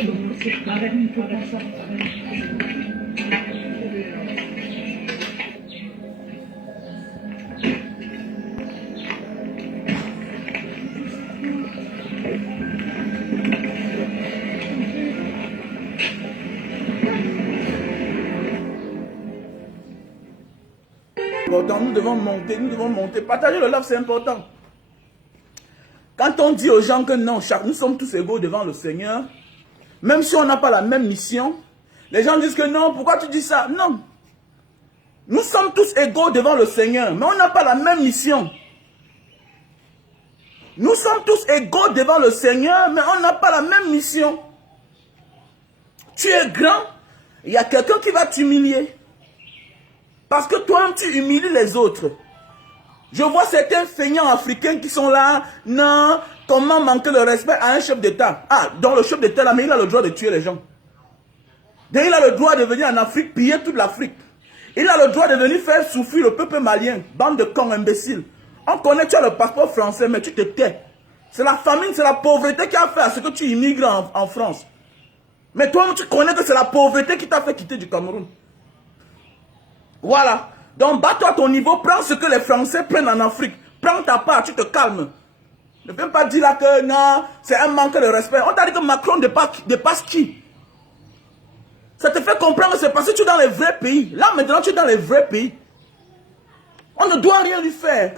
Nous devons monter. Partager le love, c'est important. Quand on dit aux gens que non, nous sommes tous égaux devant le Seigneur, même si on n'a pas la même mission, les gens disent que non, pourquoi tu dis ça? Non. Nous sommes tous égaux devant le Seigneur, mais on n'a pas la même mission. Nous sommes tous égaux devant le Seigneur, mais on n'a pas la même mission. Tu es grand, il y a quelqu'un qui va t'humilier. Parce que toi, tu humilies les autres. Je vois certains feignants africains qui sont là. Non, comment manquer le respect à un chef d'État? Ah, donc le chef d'État là, mais il a le droit de tuer les gens. Donc il a le droit de venir en Afrique, piller toute l'Afrique. Il a le droit de venir faire souffrir le peuple malien. Bande de cons imbéciles. On connaît, tu as le passeport français, mais tu te tais. C'est la famine, c'est la pauvreté qui a fait à ce que tu immigres en France. Mais toi, tu connais que c'est la pauvreté qui t'a fait quitter du Cameroun. Voilà. Donc, bats-toi à ton niveau, prends ce que les Français prennent en Afrique. Prends ta part, tu te calmes. Ne viens pas dire là que non, c'est un manque de respect. On t'a dit que Macron dépasse qui? Ça te fait comprendre que c'est parce que tu es dans les vrais pays. Là, maintenant, tu es dans les vrais pays. On ne doit rien lui faire.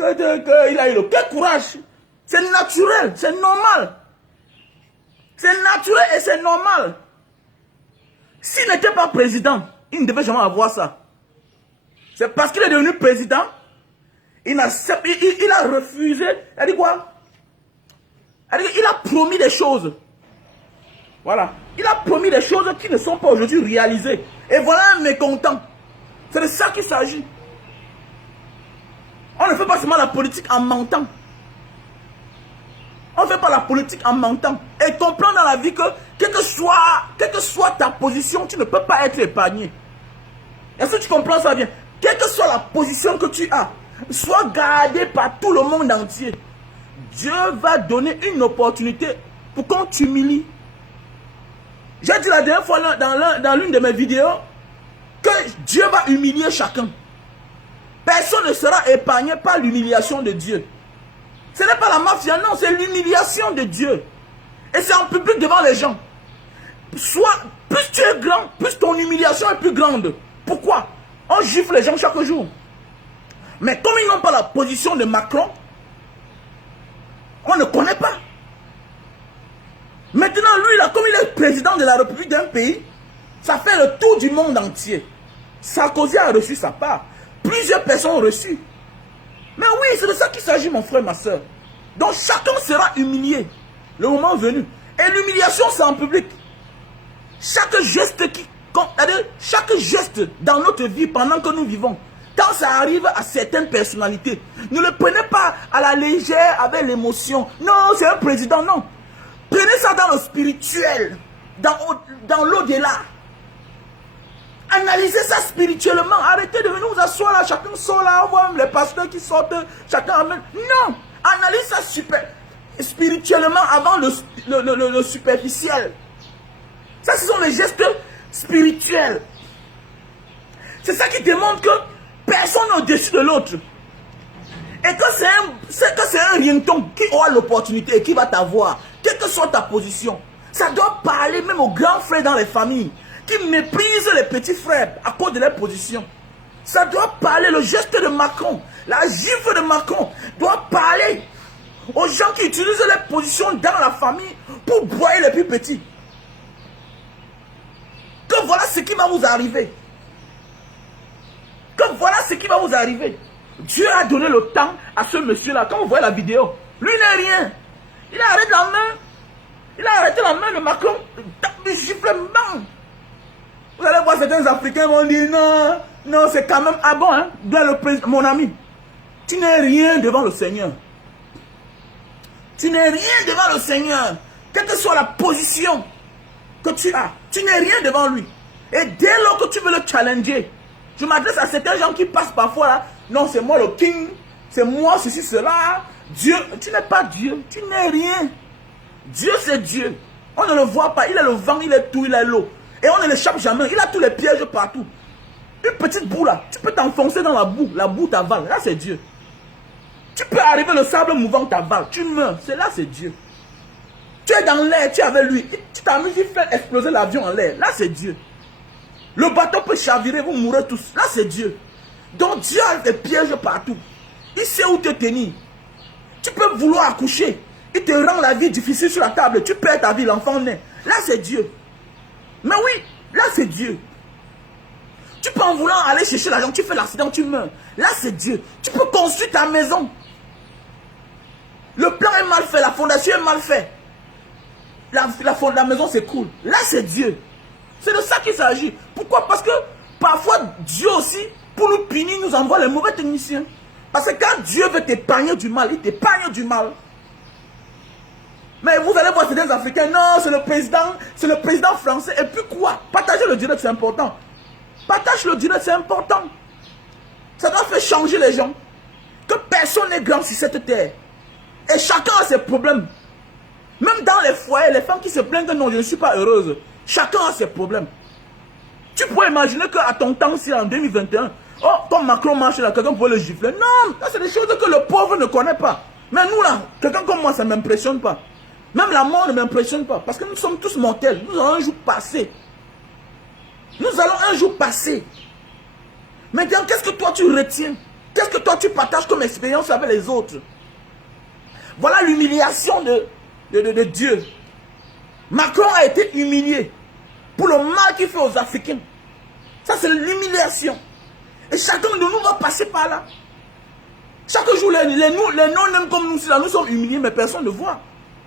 Il a eu le... Quel courage! C'est naturel, c'est normal. C'est naturel et c'est normal. S'il n'était pas président, il ne devait jamais avoir ça. C'est parce qu'il est devenu président, il a refusé. Il a dit quoi? Il a promis des choses. Voilà. Il a promis des choses qui ne sont pas aujourd'hui réalisées. Et voilà un mécontent. C'est de ça qu'il s'agit. On ne fait pas seulement la politique en mentant. On ne fait pas la politique en mentant. Et comprends dans la vie que, quelle que soit ta position, tu ne peux pas être épargné. Est-ce que tu comprends ça bien? Quelle que soit la position que tu as, sois gardé par tout le monde entier. Dieu va donner une opportunité pour qu'on t'humilie. J'ai dit la dernière fois dans l'une de mes vidéos que Dieu va humilier chacun. Personne ne sera épargné par l'humiliation de Dieu. Ce n'est pas la mafia, non, c'est l'humiliation de Dieu. Et c'est en public devant les gens. Plus tu es grand, plus ton humiliation est plus grande. Pourquoi? On gifle les gens chaque jour. Mais comme ils n'ont pas la position de Macron, on ne connaît pas. Maintenant, lui, là, comme il est président de la République d'un pays, ça fait le tour du monde entier. Sarkozy a reçu sa part. Plusieurs personnes ont reçu. Mais oui, c'est de ça qu'il s'agit, mon frère, ma soeur. Donc, chacun sera humilié. Le moment venu. Et l'humiliation, c'est en public. Chaque geste dans notre vie pendant que nous vivons, quand ça arrive à certaines personnalités, ne le prenez pas à la légère avec l'émotion. Non, c'est un président, non. Prenez ça dans le spirituel, dans l'au-delà. Analysez ça spirituellement. Arrêtez de venir vous asseoir là, chacun sort là, on voit même les pasteurs qui sortent, chacun amène. Non, analyse ça spirituellement avant le superficiel. Ça, ce sont les gestes spirituels. C'est ça qui démontre que personne n'est au-dessus de l'autre. Et que c'est un rienton qui aura l'opportunité et qui va t'avoir, quelle que soit ta position. Ça doit parler même aux grands frères dans les familles qui méprisent les petits frères à cause de leur position. Ça doit parler, le geste de Macron, la gifle de Macron doit parler aux gens qui utilisent leur position dans la famille pour broyer les plus petits. Que voilà ce qui va vous arriver. Que voilà ce qui va vous arriver. Dieu a donné le temps à ce monsieur-là. Quand vous voyez la vidéo, lui n'est rien. Il a arrêté la main. Il a arrêté la main de Macron. Il gifle, bang. Vous allez voir certains Africains vont dire non, non, c'est quand même ah bon, hein, mon ami. Tu n'es rien devant le Seigneur. Tu n'es rien devant le Seigneur. Quelle que soit la position que tu as, tu n'es rien devant lui. Et dès lors que tu veux le challenger, je m'adresse à certains gens qui passent parfois là, non, c'est moi le king, c'est moi ceci, cela. Dieu, tu n'es pas Dieu, tu n'es rien. Dieu, c'est Dieu. On ne le voit pas. Il est le vent, il est tout, il est l'eau. Et on ne l'échappe jamais. Il a tous les pièges partout. Une petite boue là, tu peux t'enfoncer dans la boue t'avale. Là, c'est Dieu. Tu peux arriver, le sable mouvant t'avale. Tu meurs. C'est là, c'est Dieu. Tu es dans l'air, tu es avec lui. Tu t'amuses, il fait exploser l'avion en l'air. Là, c'est Dieu. Le bateau peut chavirer, vous mourrez tous. Là, c'est Dieu. Donc, Dieu a des pièges partout. Il sait où te tenir. Tu peux vouloir accoucher. Il te rend la vie difficile sur la table. Tu perds ta vie, l'enfant naît. Là, c'est Dieu. Mais oui, là, c'est Dieu. Tu peux en vouloir aller chercher l'argent, tu fais l'accident, tu meurs. Là, c'est Dieu. Tu peux construire ta maison. Le plan est mal fait, la fondation est mal faite. La maison s'écroule. Là, c'est Dieu. C'est de ça qu'il s'agit. Pourquoi? Parce que parfois, Dieu aussi, pour nous punir, nous envoie les mauvais techniciens. Parce que quand Dieu veut t'épargner du mal, il t'épargne du mal. Mais vous allez voir certains Africains, non, c'est le président français. Et puis quoi? Partager le direct, c'est important. Partage le direct, c'est important. Ça doit faire changer les gens. Que personne n'est grand sur cette terre. Et chacun a ses problèmes. Même dans les foyers, les femmes qui se plaignent que non, je ne suis pas heureuse. Chacun a ses problèmes. Tu pourrais imaginer qu'à ton temps, si en 2021, oh, comme Macron marche là, quelqu'un pourrait le gifler. Non, ça c'est des choses que le pauvre ne connaît pas. Mais nous là, quelqu'un comme moi, ça ne m'impressionne pas. Même la mort ne m'impressionne pas. Parce que nous sommes tous mortels. Nous allons un jour passer. Nous allons un jour passer. Maintenant, qu'est-ce que toi tu retiens? Qu'est-ce que toi tu partages comme expérience avec les autres? Voilà l'humiliation de Dieu. Macron a été humilié pour le mal qu'il fait aux Africains. Ça, c'est l'humiliation. Et chacun de nous va passer par là. Chaque jour, les non-mêmes comme nous, là, nous sommes humiliés, mais personne ne voit.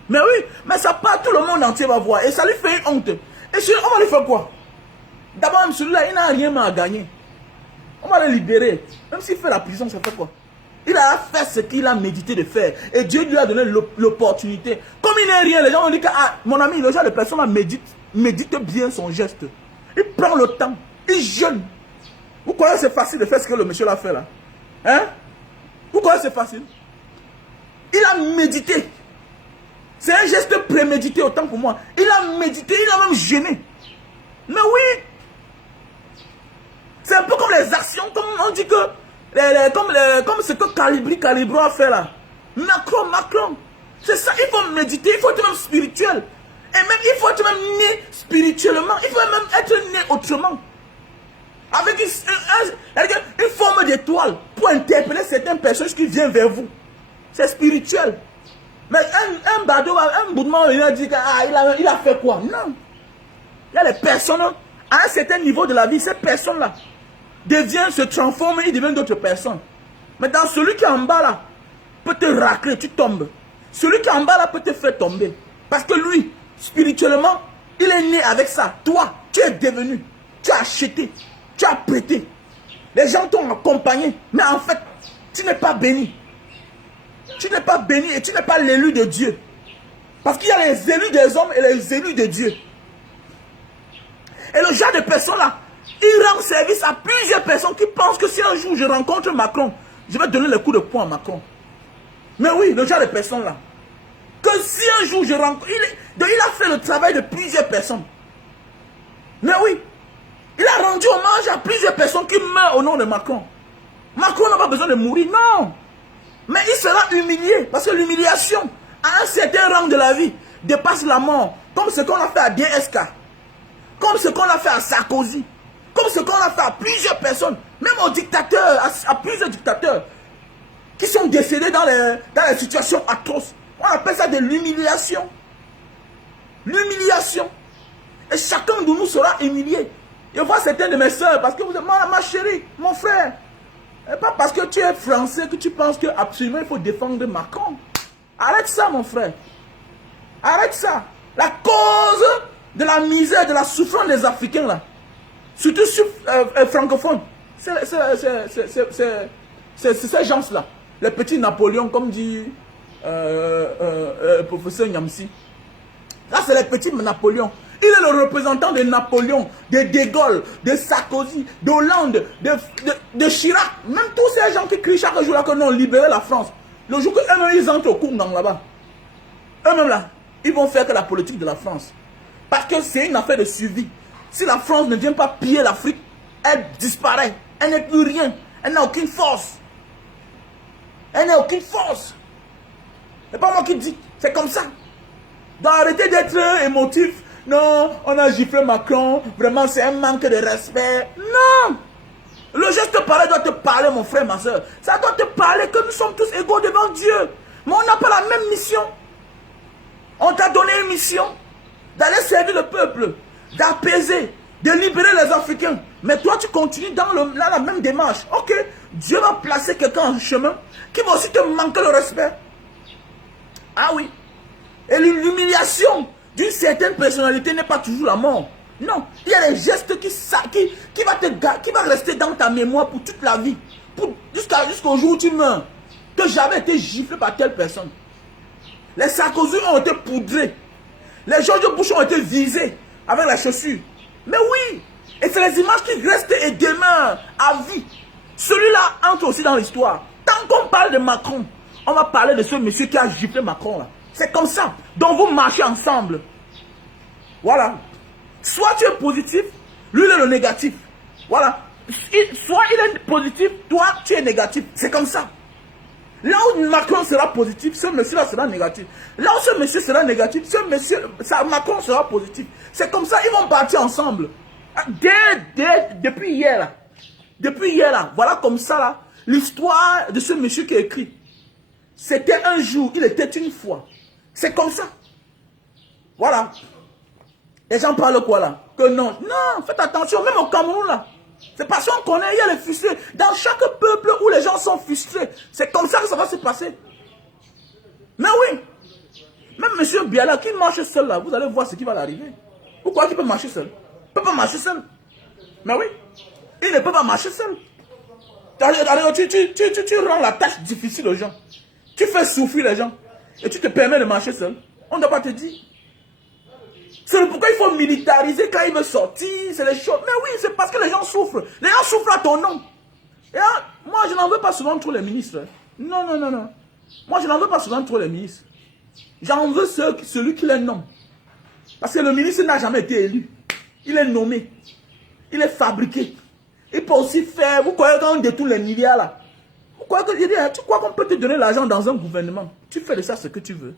Mais oui, mais ça part, tout le monde entier va voir. Et ça lui fait une honte. Et on va lui faire quoi? D'abord, même celui-là, il n'a rien à gagner. On va le libérer. Même s'il fait la prison, ça fait quoi? Il a fait ce qu'il a médité de faire. Et Dieu lui a donné l'opportunité. Comme il n'est rien, les gens ont dit que, ah, mon ami, le genre de personne médite bien son geste. Il prend le temps. Il jeûne. Vous croyez que c'est facile de faire ce que le monsieur l'a fait là? Hein? Vous croyez que c'est facile? Il a médité. C'est un geste prémédité autant pour moi. Il a médité, il a même jeûné. Mais oui! C'est un peu comme les actions, comme on dit que, comme ce que Calibro a fait là. Macron. C'est ça, il faut méditer, il faut être même spirituel. Et même, il faut être même né spirituellement. Il faut même être né autrement. Avec une forme d'étoile pour interpeller certaines personnes qui viennent vers vous. C'est spirituel. Mais un bado, un boudement, il a dit qu'il a fait quoi? Non. Il y a des personnes, à un certain niveau de la vie, ces personnes-là deviennent, se transforment, ils deviennent d'autres personnes. Mais dans celui qui est en bas là, peut te racler, tu tombes. Celui qui est en bas là peut te faire tomber. Parce que lui, spirituellement, il est né avec ça. Toi, tu es devenu, tu as acheté, tu as prêté. Les gens t'ont accompagné. Mais en fait, tu n'es pas béni. Tu n'es pas béni et tu n'es pas l'élu de Dieu. Parce qu'il y a les élus des hommes et les élus de Dieu. Et le genre de personnes là, il rend service à plusieurs personnes qui pensent que si un jour je rencontre Macron, je vais donner le coup de poing à Macron. Mais oui, le genre de personnes là. Que si un jour je rencontre... Il a fait le travail de plusieurs personnes. Mais oui, il a rendu hommage à plusieurs personnes qui meurent au nom de Macron. Macron n'a pas besoin de mourir, non. Mais il sera humilié. Parce que l'humiliation, à un certain rang de la vie, dépasse la mort. Comme ce qu'on a fait à DSK. Comme ce qu'on a fait à Sarkozy. Comme ce qu'on a fait à plusieurs personnes. Même aux dictateurs, à plusieurs dictateurs. Qui sont décédés dans les situations atroces. On appelle ça de l'humiliation. L'humiliation. Et chacun de nous sera humilié. Je vois certains de mes soeurs, parce que vous êtes ma chérie, mon frère. Et pas parce que tu es français que tu penses qu'absolument il faut défendre Macron. Arrête ça, mon frère. Arrête ça. La cause de la misère, de la souffrance des Africains, là, surtout francophones, c'est ces gens-là. Les petits Napoléons, comme dit professeur Nyamsi. Là, c'est les petits Napoléons. Il est le représentant de Napoléon, de De Gaulle, de Sarkozy, d'Hollande, de Chirac. Même tous ces gens qui crient chaque jour là que non, libérer la France. Le jour qu'eux-mêmes ils entrent au Congo là-bas, eux-mêmes là, ils vont faire que la politique de la France. Parce que c'est une affaire de survie. Si la France ne vient pas piller l'Afrique, elle disparaît. Elle n'est plus rien. Elle n'a aucune force. Elle n'a aucune force. C'est pas moi qui dis. C'est comme ça. Donc arrêtez d'être émotif. Non, on a giflé Macron. Vraiment, c'est un manque de respect. Non. Le geste pareil doit te parler, mon frère, ma soeur. Ça doit te parler que nous sommes tous égaux devant Dieu. Mais on n'a pas la même mission. On t'a donné une mission d'aller servir le peuple, d'apaiser, de libérer les Africains. Mais toi, tu continues dans la même démarche. Ok, Dieu va placer quelqu'un en chemin qui va aussi te manquer le respect. Ah oui. Et l'humiliation d'une certaine personnalité n'est pas toujours la mort. Non, il y a des gestes qui va rester dans ta mémoire pour toute la vie. Jusqu'au jour où tu meurs. Que j'avais été giflé par telle personne. Les Sarkozy ont été poudrés. Les George Bush ont été visés avec la chaussure. Mais oui, et c'est les images qui restent et demeurent à vie. Celui-là entre aussi dans l'histoire. Tant qu'on parle de Macron, on va parler de ce monsieur qui a giflé Macron là. C'est comme ça. Donc vous marchez ensemble. Voilà. Soit tu es positif, lui il est le négatif. Voilà. Soit il est positif, toi tu es négatif. C'est comme ça. Là où Macron sera positif, ce monsieur-là sera négatif. Là où ce monsieur sera négatif, Macron sera positif. C'est comme ça, ils vont partir ensemble. Depuis hier là. Depuis hier là. Voilà comme ça là. L'histoire de ce monsieur qui a écrit. C'était un jour, il était une fois. C'est comme ça. Voilà. Les gens parlent quoi là? Que non. Non, faites attention, même au Cameroun là. C'est parce qu'on connaît, il y a les frustrés. Dans chaque peuple où les gens sont frustrés, c'est comme ça que ça va se passer. Mais oui. Même M. Biala qui marche seul là, vous allez voir ce qui va l'arriver. Pourquoi il peut marcher seul? Il ne peut pas marcher seul. Mais oui. Il ne peut pas marcher seul. Tu rends la tâche difficile aux gens. Tu fais souffrir les gens. Et tu te permets de marcher seul. On ne doit pas te dire. C'est pourquoi il faut militariser quand il veut sortir. C'est les choses. Mais oui, c'est parce que les gens souffrent. Les gens souffrent à ton nom. Et là, moi, je n'en veux pas souvent trop les ministres. Non, non, non, non. Moi, je n'en veux pas souvent trop les ministres. J'en veux celui qui les nomme. Parce que le ministre n'a jamais été élu. Il est nommé. Il est fabriqué. Il peut aussi faire. Vous croyez qu'on détourne les milliards là? Tu crois qu'on peut te donner l'argent dans un gouvernement? Tu fais de ça ce que tu veux.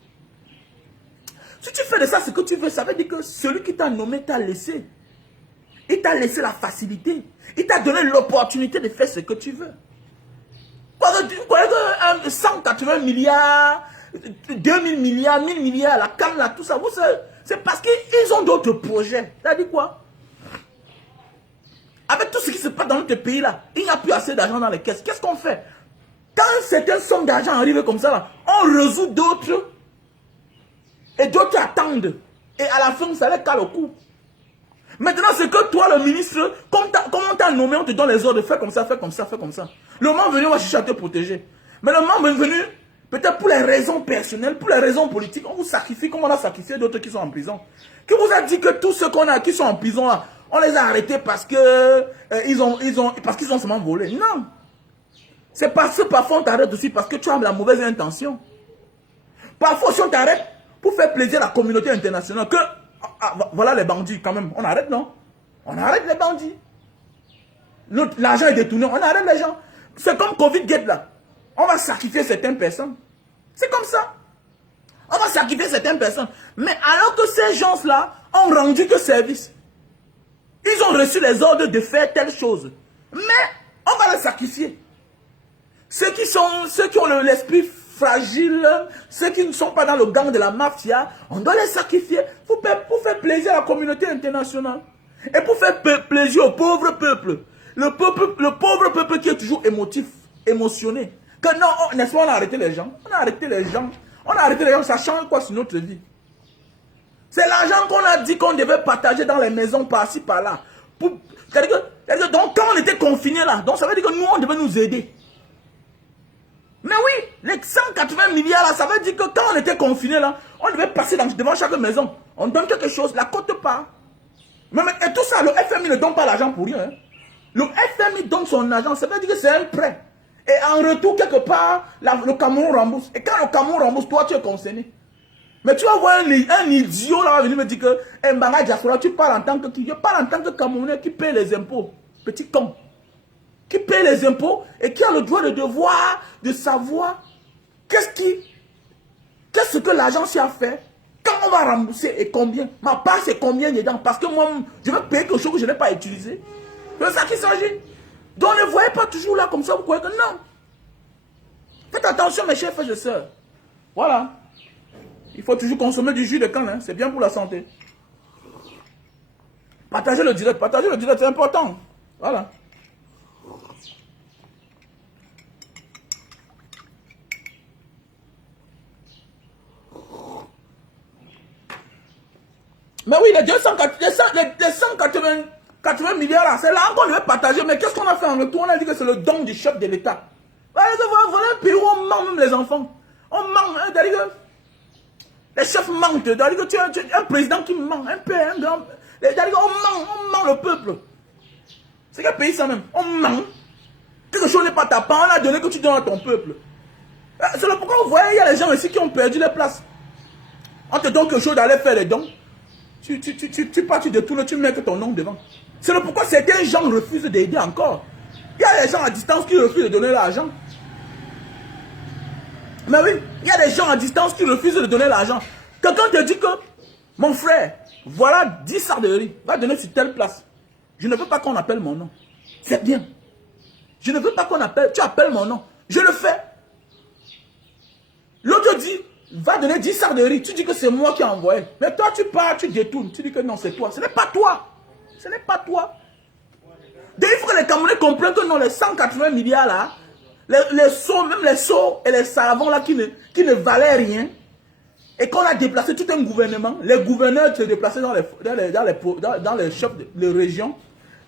Si tu fais de ça ce que tu veux, ça veut dire que celui qui t'a nommé t'a laissé. Il t'a laissé la facilité. Il t'a donné l'opportunité de faire ce que tu veux. Vous croyez que 180 milliards, 2000 milliards, 1000 milliards, la CAN, là, tout ça, c'est parce qu'ils ont d'autres projets. Ça dit quoi? Avec tout ce qui se passe dans notre pays là, il n'y a plus assez d'argent dans les caisses. Qu'est-ce qu'on fait? Quand certaines sommes d'argent arrivent comme ça, là, on résout d'autres. Et d'autres attendent. Et à la fin, ça les cale au cou. Maintenant, c'est que toi, le ministre, comme on t'a nommé, on te donne les ordres de faire comme ça, faire comme ça, faire comme ça. Le moment venu, on va chercher à te protéger. Mais le moment venu, peut-être pour les raisons personnelles, pour les raisons politiques, on vous sacrifie comme on a sacrifié d'autres qui sont en prison. Qui vous a dit que tous ceux qui sont en prison là, on les a arrêtés parce que parce qu'ils ont seulement volé. Non. C'est parce que parfois on t'arrête aussi parce que tu as la mauvaise intention. Parfois si on t'arrête pour faire plaisir à la communauté internationale, que voilà les bandits quand même, on arrête non? On arrête les bandits. L'argent est détourné, on arrête les gens. C'est comme Covid-Gate là. On va sacrifier certaines personnes. C'est comme ça. On va sacrifier certaines personnes. Mais alors que ces gens-là ont rendu que service. Ils ont reçu les ordres de faire telle chose. Mais on va les sacrifier. Ceux qui ont l'esprit fragile, ceux qui ne sont pas dans le gang de la mafia, on doit les sacrifier pour faire plaisir à la communauté internationale. Et pour faire plaisir au pauvre peuple. Le pauvre peuple qui est toujours émotif, émotionné. Que non, n'est-ce pas, on a arrêté les gens. On a arrêté les gens. On a arrêté les gens, ça change quoi sur notre vie? C'est l'argent qu'on a dit qu'on devait partager dans les maisons par-ci, par-là. Donc quand on était confinés là, donc ça veut dire que nous, on devait nous aider. Mais oui, les 180 milliards là, ça veut dire que quand on était confinés là, on devait passer devant chaque maison. On donne quelque chose, la cote part. Et tout ça, le FMI ne donne pas l'argent pour rien. Hein. Le FMI donne son argent, ça veut dire que c'est un prêt. Et en retour, quelque part, le Cameroun rembourse. Et quand le Cameroun rembourse, toi, tu es concerné. Mais tu vas voir un idiot là va venir me dire que Mbanga Diaspora, tu parles en tant que qui? Je parle en tant que Camerounais qui paye les impôts. Petit con. Qui paye les impôts et qui a le droit de devoir de savoir qu'est-ce que l'agence a fait, quand on va rembourser et combien. Ma part c'est combien dedans. Parce que moi, je vais payer quelque chose que je n'ai pas utilisé. C'est ça qu'il s'agit. Donc ne voyez pas toujours là comme ça, vous croyez que non. Faites attention mes chers frères et sœurs. Voilà. Il faut toujours consommer du jus de canne, hein. C'est bien pour la santé. Partagez le direct, c'est important. Voilà. Mais oui, les 180 milliards là, c'est là qu'on devait partager. Mais qu'est-ce qu'on a fait en retour? On a dit que c'est le don du chef de l'État. Voilà un pays où on manque même les enfants. On manque, c'est-à-dire que les chefs manquent. C'est-à-dire que tu as un président qui manque, un père, un grand. C'est-à-dire qu'on manque le peuple. C'est quel pays ça même? On manque. Quelque chose n'est pas ta part, on a donné que tu donnes à ton peuple. C'est pourquoi vous voyez, il y a les gens ici qui ont perdu les places. On te donne quelque chose d'aller faire les dons. Tu pars, tu détournes, tu mets que ton nom devant. C'est le pourquoi certains gens refusent d'aider encore. Il y a des gens à distance qui refusent de donner l'argent. Mais oui, il y a des gens à distance qui refusent de donner l'argent. Quelqu'un te dit que, mon frère, voilà 10 sardes de riz, va donner sur telle place. Je ne veux pas qu'on appelle mon nom. C'est bien. Je ne veux pas qu'on appelle, tu appelles mon nom. Je le fais. L'autre dit, va donner 10 sardes de riz. Tu dis que c'est moi qui ai envoyé. Mais toi, tu pars, tu détournes. Tu dis que non, c'est toi. Ce n'est pas toi. Ce n'est pas toi. Donc, il faut que les Camerounais comprennent que non, les 180 milliards là, les seaux, même les seaux et les savons là qui ne valaient rien, et qu'on a déplacé tout un gouvernement, les gouverneurs se déplaçaient dans les chefs de région,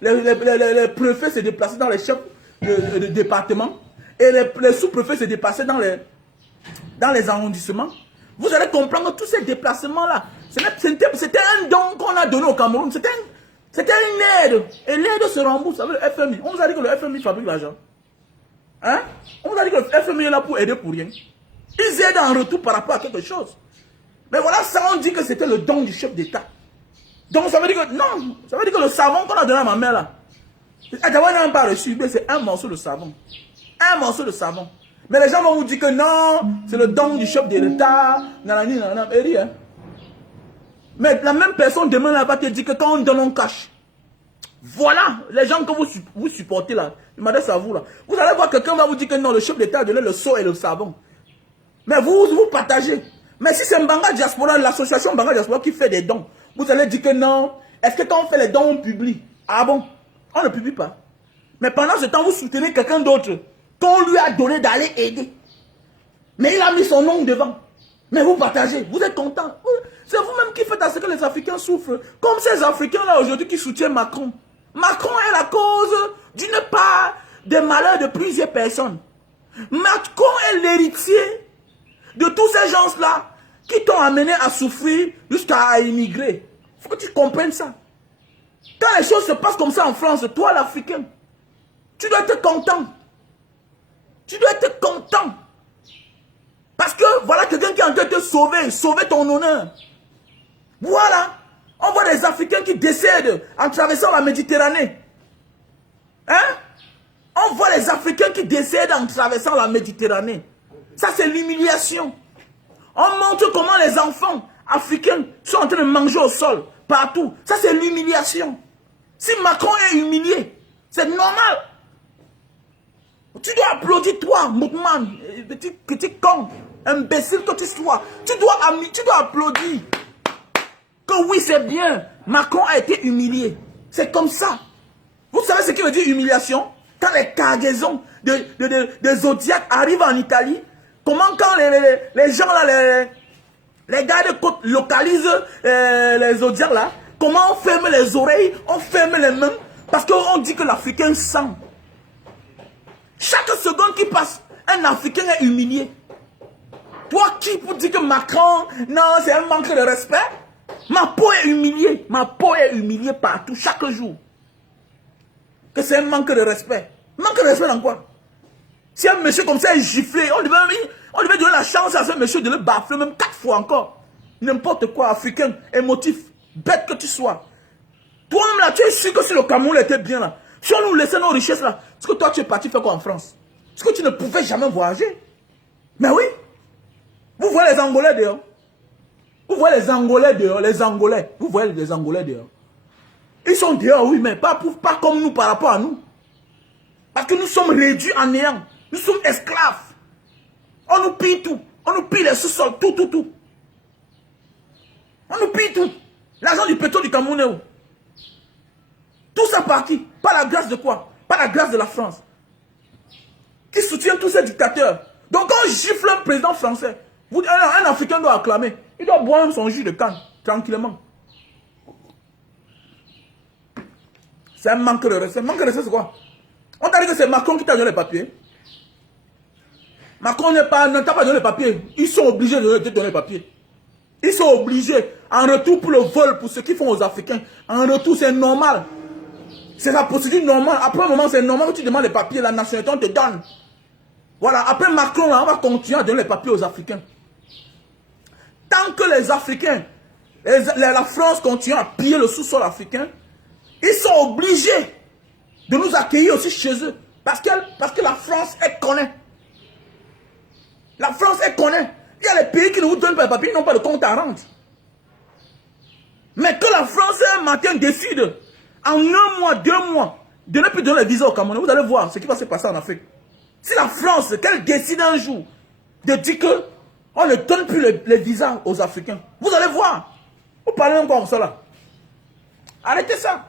les préfets se déplaçaient dans les chefs de département, et les sous-préfets se déplaçaient dans les arrondissements. Vous allez comprendre que tous ces déplacements-là, c'était un don qu'on a donné au Cameroun. C'était une aide. Et l'aide se rembourse avec le FMI. On vous a dit que le FMI fabrique l'argent. Hein? On vous a dit que le FMI est là pour aider pour rien. Ils aident en retour par rapport à quelque chose. Mais voilà, ça on dit que c'était le don du chef d'État. Donc ça veut dire que non, ça veut dire que le savon qu'on a donné à ma mère là, d'abord n'a même pas reçu, c'est un morceau de savon. Un morceau de savon. Mais les gens vont vous dire que non, c'est le don du chef de l'État, nanani, nanana, et rien. Mais la même personne demain là va te dire que quand on donne, on cache. Voilà, les gens que vous supportez là, je m'adresse à vous là. Vous allez voir quelqu'un va vous dire que non, le chef d'État a donné le seau et le savon. Mais vous partagez. Mais si c'est Mbanga Diaspora, l'association Mbanga Diaspora qui fait des dons, vous allez dire que non. Est-ce que quand on fait les dons, on publie? Ah bon? On ne publie pas. Mais pendant ce temps, vous soutenez quelqu'un d'autre qu'on lui a donné d'aller aider. Mais il a mis son nom devant. Mais vous partagez, vous êtes content. C'est vous-même qui faites à ce que les Africains souffrent. Comme ces Africains-là aujourd'hui qui soutiennent Macron. Macron est la cause d'une part des malheurs de plusieurs personnes. Macron est l'héritier de tous ces gens-là qui t'ont amené à souffrir jusqu'à immigrer. Il faut que tu comprennes ça. Quand les choses se passent comme ça en France, toi l'Africain, tu dois être content. Tu dois être content. Parce que voilà quelqu'un qui est en train de te sauver ton honneur. Voilà. On voit des Africains qui décèdent en traversant la Méditerranée. Hein? On voit les Africains qui décèdent en traversant la Méditerranée. Ça, c'est l'humiliation. On montre comment les enfants africains sont en train de manger au sol, partout. Ça, c'est l'humiliation. Si Macron est humilié, c'est normal. Tu dois applaudir toi, Moukman, petit con, imbécile que tu sois. Tu dois applaudir. Que oui, c'est bien. Macron a été humilié. C'est comme ça. Vous savez ce qui veut dire humiliation? Quand les cargaisons de Zodiac arrivent en Italie, comment quand les gens là, les gars de côte localisent les Zodiac là, comment on ferme les oreilles, on ferme les mains, parce qu'on dit que l'Africain sent. Chaque seconde qui passe, un Africain est humilié. Toi qui pour dire que Macron, non, c'est un manque de respect. Ma peau est humiliée. Ma peau est humiliée partout, chaque jour. Que c'est un manque de respect. Manque de respect dans quoi? Si un monsieur comme ça est giflé, on devait donner la chance à ce monsieur de le bafler même 4 fois encore. N'importe quoi, africain, émotif, bête que tu sois. Toi-même là, tu es sûr que si le Cameroun était bien là, si on nous laissait nos richesses là, est-ce que toi tu es parti faire quoi en France? Est-ce que tu ne pouvais jamais voyager? Mais oui. Vous voyez les Angolais dehors. Vous voyez les Angolais dehors, les Angolais. Vous voyez les Angolais dehors. Ils sont dehors, oui, mais pas comme nous par rapport à nous. Parce que nous sommes réduits en néant. Nous sommes esclaves. On nous pille tout. On nous pille les sous-sols, tout. On nous pille tout. L'argent du pétrole du Cameroun est où? Tout ça par qui? Par la grâce de quoi? Par la grâce de la France. Qui soutient tous ces dictateurs. Donc quand on gifle un président français, un Africain doit acclamer. Il doit boire son jus de canne, tranquillement. C'est un manque de respect. Manque de respect, c'est quoi? On t'a dit que c'est Macron qui t'a donné les papiers. Macron ne t'a pas donné les papiers. Ils sont obligés de te donner les papiers. Ils sont obligés. En retour pour le vol, pour ce qu'ils font aux Africains. En retour, c'est normal. C'est la procédure normale. Après un moment, c'est normal que tu demandes les papiers. La nationalité, on te donne. Voilà. Après Macron, là, on va continuer à donner les papiers aux Africains. Tant que les Africains, la France continue à piller le sous-sol africain, ils sont obligés de nous accueillir aussi chez eux. Parce que la France, elle connaît. La France, elle connaît. Il y a les pays qui ne vous donnent pas les papiers, ils n'ont pas de compte à rendre. Mais que la France, un matin, décide, en 1 mois, 2 mois, de ne plus donner les visas au Cameroun, vous allez voir ce qui va se passer en Afrique. Si la France, qu'elle décide un jour de dire qu'on ne donne plus les visas aux Africains, vous allez voir. Vous parlez encore comme ça là. Arrêtez ça.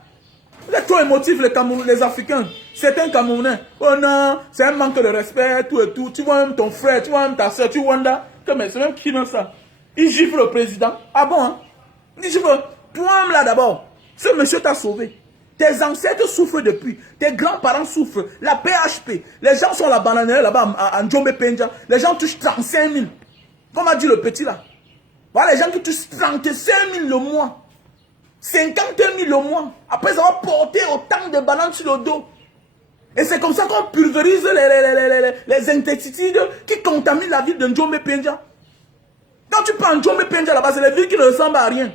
Vous êtes trop émotifs les Africains. Certains Camerounais. Oh non, c'est un manque de respect, tout et tout. Tu vois même ton frère, tu vois même ta soeur, tu vois mais c'est même qui dans ça. Il gifle le président. Ah bon, hein? Il gifle. Toi-même là d'abord. Ce monsieur t'a sauvé. Tes ancêtres souffrent depuis. Tes grands-parents souffrent. La PHP. Les gens sont à la bananerie là-bas à Njombe Penja. Les gens touchent 35 000. Comme a dit le petit là. Voilà les gens qui touchent 35 000 le mois. 50 000 le mois. Après, ça va porter autant de bananes sur le dos. Et c'est comme ça qu'on pulvérise les insecticides qui contaminent la ville de Njombe Penja. Quand tu prends Njombe Penja là-bas, c'est les villes qui ne ressemblent à rien.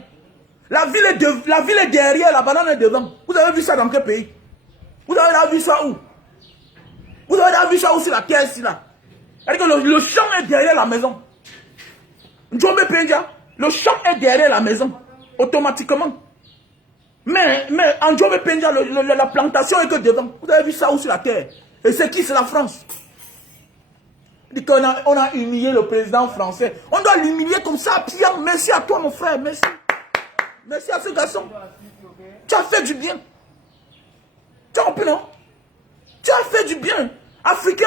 La ville est derrière, la banane est devant. Vous avez vu ça dans quel pays? Vous avez vu ça où? Vous avez vu ça où sur la terre ici là? C'est-à-dire que le champ est derrière la maison. Njombe Penja, le champ est derrière la maison. Automatiquement. Mais en Njombe Penja, la plantation est que devant. Vous avez vu ça où sur la terre? Et c'est qui? C'est la France. On a humilié le président français. On doit l'humilier comme ça. Pierre, merci à toi mon frère. Merci. Merci à ce garçon. Tu as fait du bien. Tu as compris, non? Tu as fait du bien. Africains,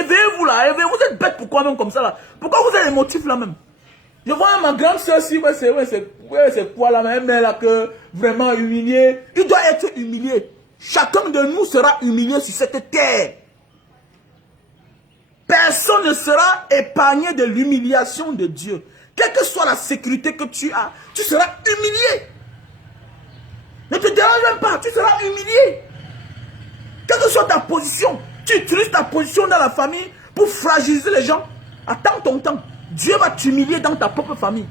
éveillez-vous là. Vous êtes bêtes pourquoi même comme ça là? Pourquoi vous êtes émotifs là même? Je vois ma grande soeur si, c'est quoi là même là que vraiment humilié. Il doit être humilié. Chacun de nous sera humilié sur cette terre. Personne ne sera épargné de l'humiliation de Dieu. Quelle que soit la sécurité que tu as, tu seras humilié. Ne te dérange même pas, tu seras humilié. Quelle que soit ta position, tu utilises ta position dans la famille pour fragiliser les gens. Attends ton temps. Dieu va t'humilier dans ta propre famille.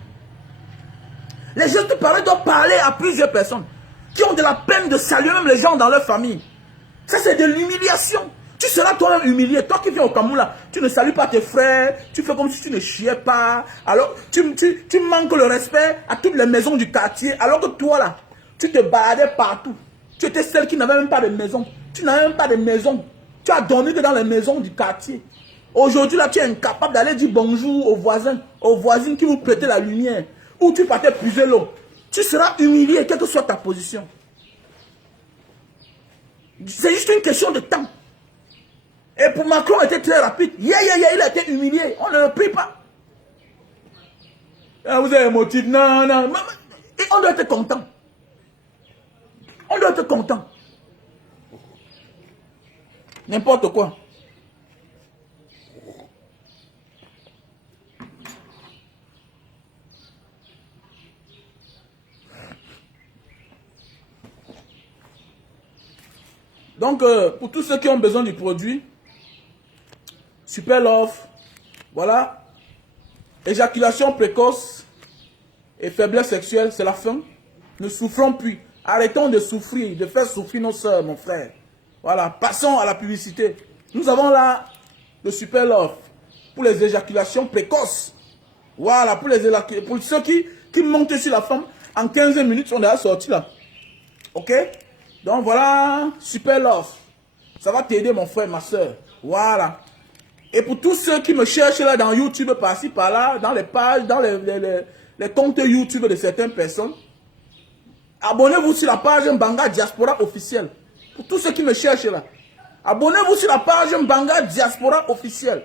Les gens te parlent doivent parler à plusieurs personnes qui ont de la peine de saluer même les gens dans leur famille. Ça, c'est de l'humiliation. Tu seras toi-même humilié. Toi qui viens au Cameroun, là, tu ne salues pas tes frères. Tu fais comme si tu ne chiais pas. Alors, tu manques le respect à toutes les maisons du quartier. Alors que toi, là, tu te baladais partout. Tu étais celle qui n'avait même pas de maison. Tu n'avais même pas de maison. Tu as dormi que dans les maisons du quartier. Aujourd'hui, là, tu es incapable d'aller dire bonjour aux voisines qui vous prêtaient la lumière. Ou tu partais puiser l'eau. Tu seras humilié, quelle que soit ta position. C'est juste une question de temps. Et pour Macron, il était très rapide. Il a été humilié. On ne le prie pas. Ah, vous avez un motif. Non. Et on doit être content. On doit être content. N'importe quoi. Donc, pour tous ceux qui ont besoin du produit, Super Love, voilà, éjaculation précoce, et faiblesse sexuelle, c'est la fin. Ne souffrons plus. Arrêtons de souffrir, de faire souffrir nos soeurs, mon frère. Voilà, passons à la publicité. Nous avons là le Super Love pour les éjaculations précoces. Voilà, pour ceux qui montent sur la femme, en 15 minutes, on est déjà sortis là. Ok? Donc voilà, Super Love. Ça va t'aider, mon frère, ma soeur. Voilà. Et pour tous ceux qui me cherchent là dans YouTube, par-ci, par-là, dans les pages, dans les comptes YouTube de certaines personnes, abonnez-vous sur la page Mbanga Diaspora officielle. Pour tous ceux qui me cherchent là, abonnez-vous sur la page Mbanga Diaspora officielle.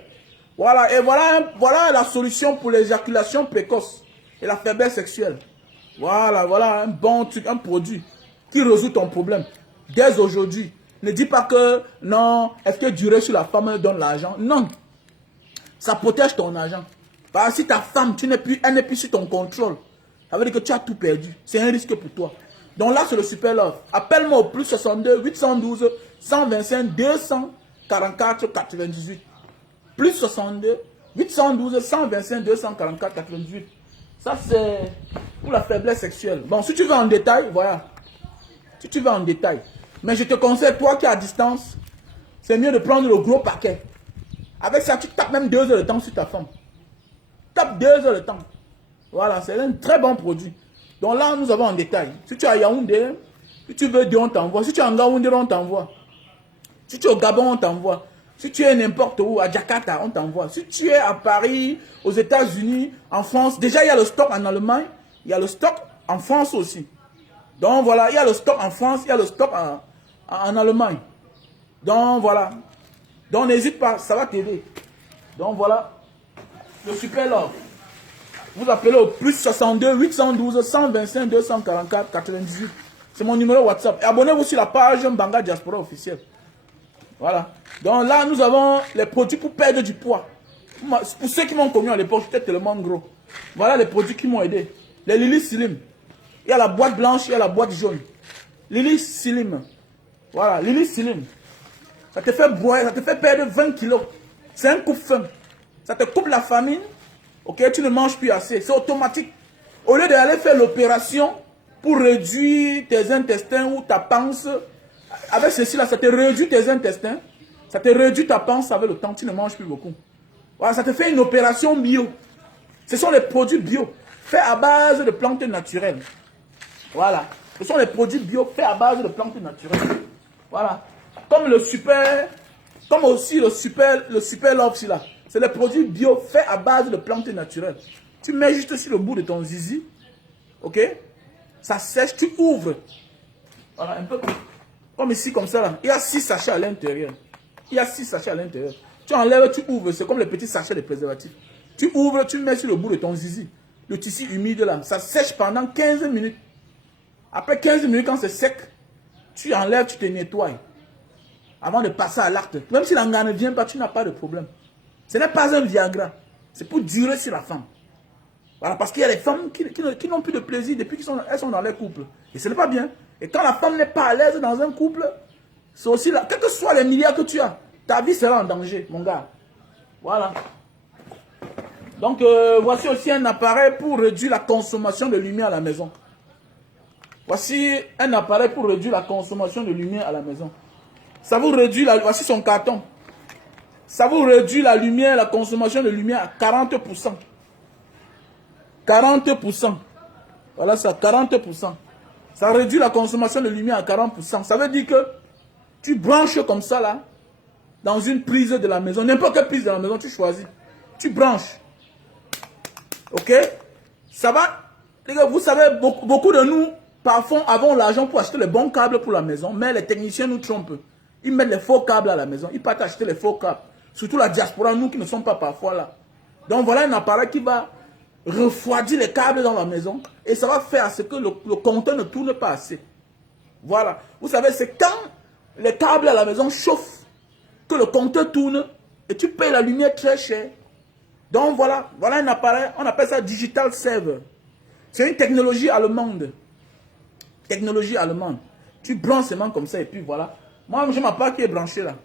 Voilà, et voilà la solution pour l'éjaculation précoce et la faiblesse sexuelle. Voilà un bon truc, un produit qui résout ton problème. Dès aujourd'hui, ne dis pas que non, est-ce que durer sur la femme donne l'argent? Non, ça protège ton argent. Parce que si ta femme, elle n'est plus sur ton contrôle, ça veut dire que tu as tout perdu. C'est un risque pour toi. Donc là, c'est le Super Love. Appelle-moi au plus 62 812 125 244 98. Plus 62 812 125 244 98. Ça, c'est pour la faiblesse sexuelle. Bon, si tu veux en détail, voilà. Si tu veux en détail. Mais je te conseille, toi qui es à distance, c'est mieux de prendre le gros paquet. Avec ça, tu tapes même 2 heures de temps sur ta femme. Tape 2 heures de temps. Voilà, c'est un très bon produit. Donc là, nous avons en détail. Si tu es à Yaoundé, si tu veux, on t'envoie. Si tu es en Yaoundé, on t'envoie. Si tu es au Gabon, on t'envoie. Si tu es n'importe où, à Jakarta, on t'envoie. Si tu es à Paris, aux États-Unis, en France, déjà il y a le stock en Allemagne, il y a le stock en France aussi. Donc voilà, il y a le stock en France, il y a le stock en Allemagne. Donc voilà. Donc n'hésite pas, ça va t'aider. Donc voilà, le Super Love. Vous appelez au plus 62 812 125 244 98. C'est mon numéro WhatsApp. Et abonnez-vous sur la page Mbanga Diaspora officielle. Voilà. Donc là, nous avons les produits pour perdre du poids. Pour ceux qui m'ont connu à l'époque, j'étais tellement gros. Voilà les produits qui m'ont aidé. Les Lily Slim. Il y a la boîte blanche, il y a la boîte jaune. Lily Slim. Voilà, Lily Slim. Ça te fait boire, ça te fait perdre 20 kilos. C'est un coup fin. Ça te coupe la famine. Ok, tu ne manges plus assez. C'est automatique. Au lieu d'aller faire l'opération pour réduire tes intestins ou ta panse, avec ceci là, ça te réduit tes intestins. Ça te réduit ta panse avec le temps. Tu ne manges plus beaucoup. Voilà, ça te fait une opération bio. Ce sont les produits bio, faits à base de plantes naturelles. Voilà. Ce sont les produits bio faits à base de plantes naturelles. Voilà. Comme aussi le super Love là. C'est les produits bio faits à base de plantes naturelles. Tu mets juste sur le bout de ton zizi. Ok? Ça sèche, tu ouvres. Voilà, un peu comme ici, comme ça là. Il y a 6 sachets à l'intérieur. Il y a 6 sachets à l'intérieur. Tu enlèves, tu ouvres. C'est comme les petits sachets de préservatifs. Tu ouvres, tu mets sur le bout de ton zizi. Le tissu humide là. Ça sèche pendant 15 minutes. Après 15 minutes, quand c'est sec, tu enlèves, tu te nettoies. Avant de passer à l'acte. Même si l'engin ne vient pas, tu n'as pas de problème. Ce n'est pas un Viagra. C'est pour durer sur la femme. Voilà, parce qu'il y a des femmes qui n'ont plus de plaisir depuis qu'elles sont dans leur couple. Et ce n'est pas bien. Et quand la femme n'est pas à l'aise dans un couple, c'est aussi là. Quels que soient les milliards que tu as, ta vie sera en danger, mon gars. Voilà. Donc, voici aussi un appareil pour réduire la consommation de lumière à la maison. Voici un appareil pour réduire la consommation de lumière à la maison. Ça vous réduit voici son carton. Ça vous réduit la lumière, la consommation de lumière à 40%. 40%. Voilà ça, 40%. Ça réduit la consommation de lumière à 40%. Ça veut dire que tu branches comme ça là, dans une prise de la maison. N'importe quelle prise de la maison, tu choisis. Tu branches. Ok? Ça va. Les gars, vous savez, beaucoup de nous, parfois, avons l'argent pour acheter les bons câbles pour la maison, mais les techniciens nous trompent. Ils mettent les faux câbles à la maison. Ils partent acheter les faux câbles. Surtout la diaspora, nous qui ne sommes pas parfois là. Donc voilà un appareil qui va refroidir les câbles dans la maison. Et ça va faire à ce que le compteur ne tourne pas assez. Voilà. Vous savez, c'est quand les câbles à la maison chauffent que le compteur tourne et tu payes la lumière très cher. Donc voilà un appareil, on appelle ça Digital Saver. C'est une technologie allemande. Technologie allemande. Tu branches seulement comme ça et puis voilà. Moi, je m'appelle pas qui est branché là.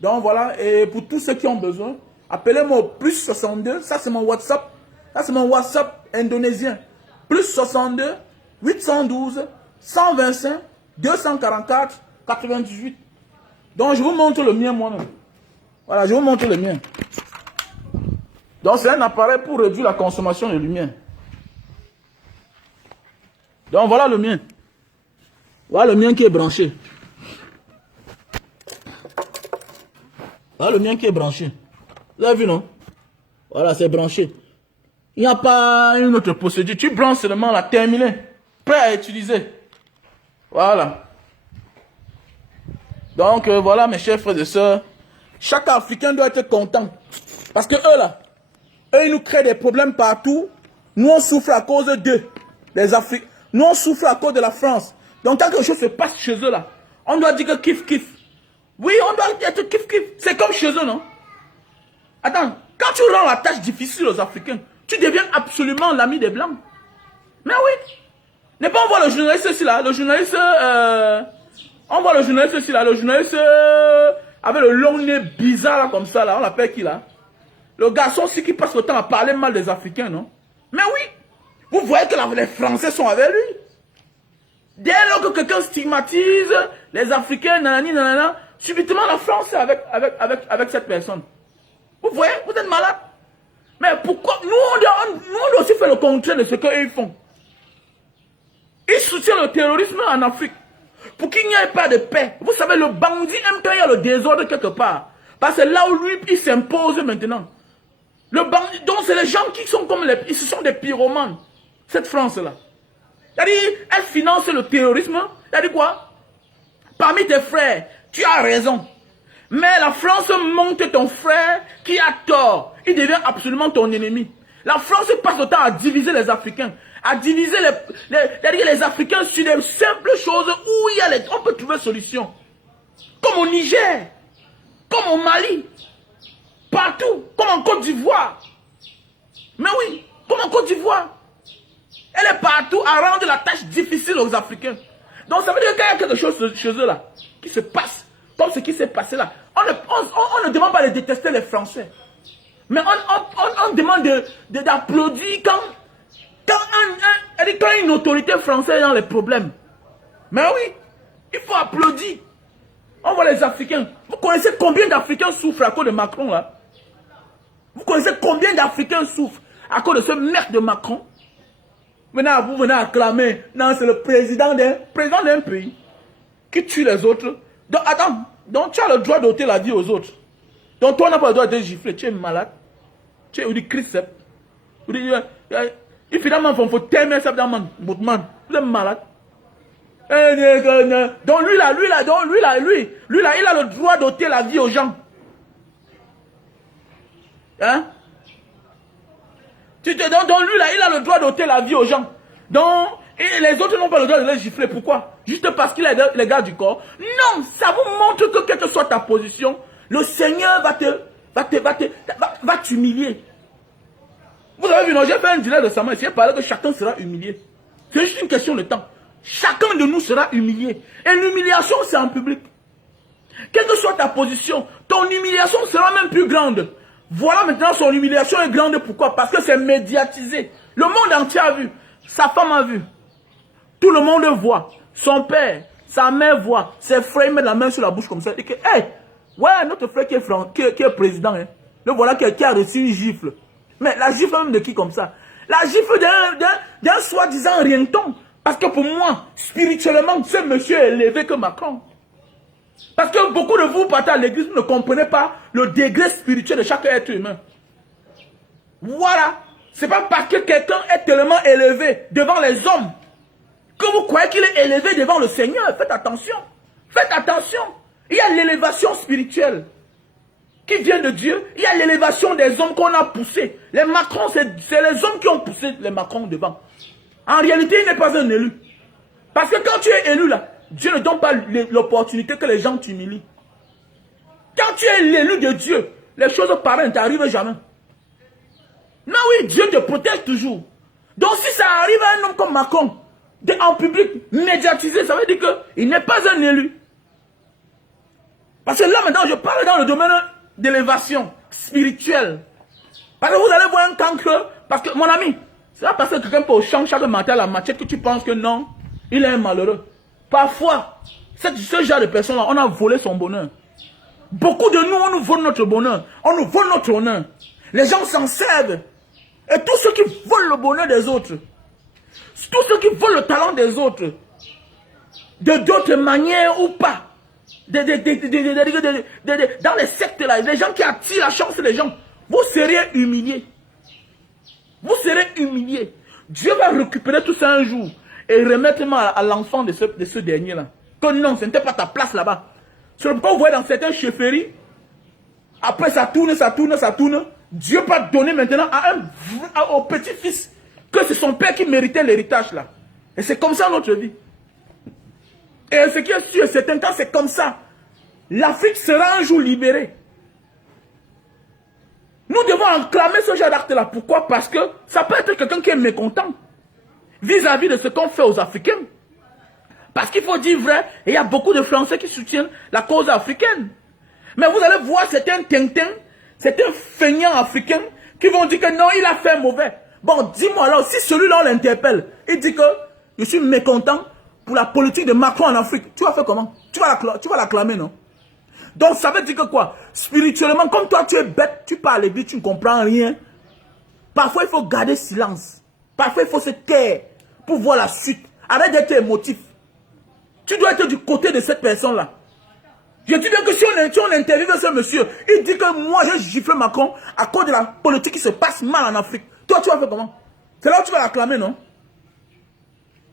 Donc voilà, et pour tous ceux qui ont besoin, appelez-moi au plus 62. Ça c'est mon WhatsApp. Ça c'est mon WhatsApp indonésien. plus 62, 812, 125, 244, 98. Donc, je vous montre le mien moi-même. Voilà, je vous montre le mien. Donc, c'est un appareil pour réduire la consommation de lumière. Donc, voilà le mien. Voilà le mien qui est branché. Voilà le mien qui est branché. Vous avez vu, non? Voilà, c'est branché. Il n'y a pas une autre procédure. Tu branches seulement la terminée. Prêt à utiliser. Voilà. Donc, voilà, mes chers frères et sœurs. Chaque Africain doit être content. Parce que eux, là, eux, ils nous créent des problèmes partout. Nous, on souffre à cause d'eux. Les Africains. Nous, on souffre à cause de la France. Donc, quand quelque chose se passe chez eux, là, on doit dire que kiff, kiff. Oui, on doit être kiff, kiff. C'est comme chez eux, non? Attends, quand tu rends la tâche difficile aux Africains, tu deviens absolument l'ami des Blancs. Mais oui. N'est pas on voit le journaliste ici, là. Le journaliste... on voit le journaliste ici, là. Le journaliste avec le long nez bizarre, là, comme ça, là. On l'appelle qui, là? Le garçon aussi qui passe le temps à parler mal des Africains, non? Mais oui. Vous voyez que les Français sont avec lui. Dès lors que quelqu'un stigmatise les Africains, nanani, nanana, subitement la France est avec cette personne. Vous voyez, vous êtes malade. Mais pourquoi nous on doit aussi faire le contraire de ce qu'ils font. Ils soutiennent le terrorisme en Afrique. Pour qu'il n'y ait pas de paix. Vous savez, le bandit aime quand il y a le désordre quelque part. Parce que là où lui, il s'impose maintenant. Le bandit, donc c'est les gens qui sont comme ils sont des pyromanes. Cette France-là. C'est-à-dire, elle finance le terrorisme. C'est-à-dire quoi? Parmi tes frères, tu as raison. Mais la France monte ton frère qui a tort. Il devient absolument ton ennemi. La France passe le temps à diviser les Africains. À diviser les Africains sur des simples choses où on peut trouver solution. Comme au Niger. Comme au Mali. Partout. Comme en Côte d'Ivoire. Mais oui, comme en Côte d'Ivoire. Elle est partout à rendre la tâche difficile aux Africains. Donc ça veut dire qu'il y a quelque chose chez eux là, qui se passe, comme ce qui s'est passé là. On ne demande pas de détester les Français. Mais on demande d'applaudir quand une autorité française est dans les problèmes. Mais oui, il faut applaudir. On voit les Africains. Vous connaissez combien d'Africains souffrent à cause de Macron là? Vous connaissez combien d'Africains souffrent à cause de ce mec de Macron? Maintenant, vous venez acclamer. Non, c'est le président d'un pays qui tue les autres. Donc, attends. Donc, tu as le droit d'ôter la vie aux autres. Donc, toi, on n'a pas le droit de te gifler. Tu es malade. Tu es du Christ. Finalement, il faut t'aimer ça dans mon man. Vous êtes malade. Donc, lui, il a le droit d'ôter la vie aux gens. Hein? Donc lui là, il a le droit d'ôter la vie aux gens. Donc, et les autres n'ont pas le droit de les gifler. Pourquoi? Juste parce qu'il est les gars du corps. Non, ça vous montre que quelle que soit ta position, le Seigneur va t'humilier. Vous avez vu, non, j'ai fait un dîner récemment, j'ai parlé que chacun sera humilié. C'est juste une question de temps. Chacun de nous sera humilié. Et l'humiliation, c'est en public. Quelle que soit ta position, ton humiliation sera même plus grande. Voilà maintenant son humiliation est grande. Pourquoi? Parce que c'est médiatisé. Le monde entier a vu. Sa femme a vu. Tout le monde voit. Son père, sa mère voit. Ses frères mettent la main sur la bouche comme ça. Et que, hey, ouais, notre frère qui est président, hein, le voilà qui a reçu une gifle. Mais la gifle même de qui comme ça? La gifle d'un soi-disant rienton. Parce que pour moi, spirituellement, ce monsieur est élevé que Macron. Parce que beaucoup de vous partez à l'église, vous ne comprenez pas le degré spirituel de chaque être humain. Voilà. C'est pas parce que quelqu'un est tellement élevé devant les hommes que vous croyez qu'il est élevé devant le Seigneur. Faites attention. Faites attention. Il y a l'élévation spirituelle qui vient de Dieu. Il y a l'élévation des hommes qu'on a poussés. Les Macron, c'est les hommes qui ont poussé les Macron devant. En réalité, il n'est pas un élu. Parce que quand tu es élu là, Dieu ne donne pas l'opportunité que les gens t'humilient. Quand tu es l'élu de Dieu, les choses pareilles ne t'arrivent jamais. Non, oui, Dieu te protège toujours. Donc si ça arrive à un homme comme Macron, en public, médiatisé, ça veut dire qu'il n'est pas un élu. Parce que là maintenant, je parle dans le domaine d'élévation spirituelle. Parce que vous allez voir un cancre, parce que mon ami, C'est pas parce que quelqu'un peut au champ chaque matin à la machette que tu penses que non, il est un malheureux. Parfois, ce genre de personne-là, on a volé son bonheur. Beaucoup de nous, on nous vole notre bonheur. On nous vole notre honneur. Les gens s'en servent. Et tous ceux qui volent le bonheur des autres, tous ceux qui volent le talent des autres, de d'autres manières ou pas, dans les sectes là, les gens qui attirent la chance des gens, vous serez humiliés. Vous serez humiliés. Dieu va récupérer tout ça un jour et remettre à l'enfant de ce dernier-là. Que non, ce n'était pas ta place là-bas. C'est pourquoi vous voyez dans certaines chefferies, après ça tourne, ça tourne, ça tourne. Dieu va donner maintenant au petit-fils que c'est son père qui méritait l'héritage là. Et c'est comme ça notre vie. Et ce qui est sûr, c'est un temps, c'est comme ça. L'Afrique sera un jour libérée. Nous devons acclamer ce genre d'acte-là. Pourquoi? Parce que ça peut être quelqu'un qui est mécontent vis-à-vis de ce qu'on fait aux Africains. Parce qu'il faut dire vrai, il y a beaucoup de Français qui soutiennent la cause africaine. Mais vous allez voir certains tintins, certains feignants africains qui vont dire que non, il a fait mauvais. Bon, dis-moi alors, si celui-là on l'interpelle, il dit que je suis mécontent pour la politique de Macron en Afrique, tu vas faire comment? Tu vas l'acclamer, non? Donc ça veut dire que quoi? Spirituellement, comme toi tu es bête, tu parles vite, tu ne comprends rien. Parfois il faut garder silence. Parfois il faut se taire pour voir la suite. Arrête d'être émotif. Tu dois être du côté de cette personne-là. Je dis bien que si on interviewe ce monsieur, il dit que moi j'ai giflé Macron à cause de la politique qui se passe mal en Afrique. Toi tu vas faire comment? C'est là où tu vas l'acclamer, non?